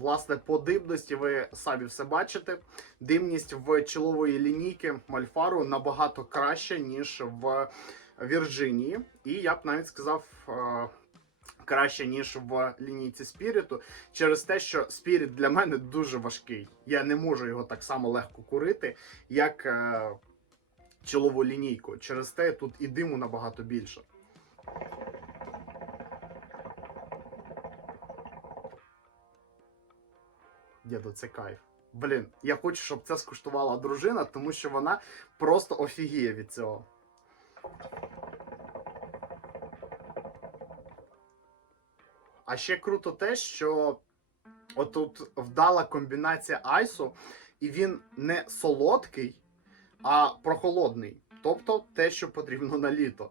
Власне, по димності ви самі все бачите. Димність в чолової лінійки Мальфару набагато краща, ніж в Вірджинії. І я б навіть сказав. е, Краще, ніж в лінійці спіріту, через те, що спіріт для мене дуже важкий. Я не можу його так само легко курити, як е, чолову лінійку. Через те тут і диму набагато більше. Діду, це кайф. Блін, я хочу, щоб це скуштувала дружина, тому що вона просто офігіє від цього. А ще круто те, що отут вдала комбінація айсу, і він не солодкий, а прохолодний. Тобто те, що потрібно на літо.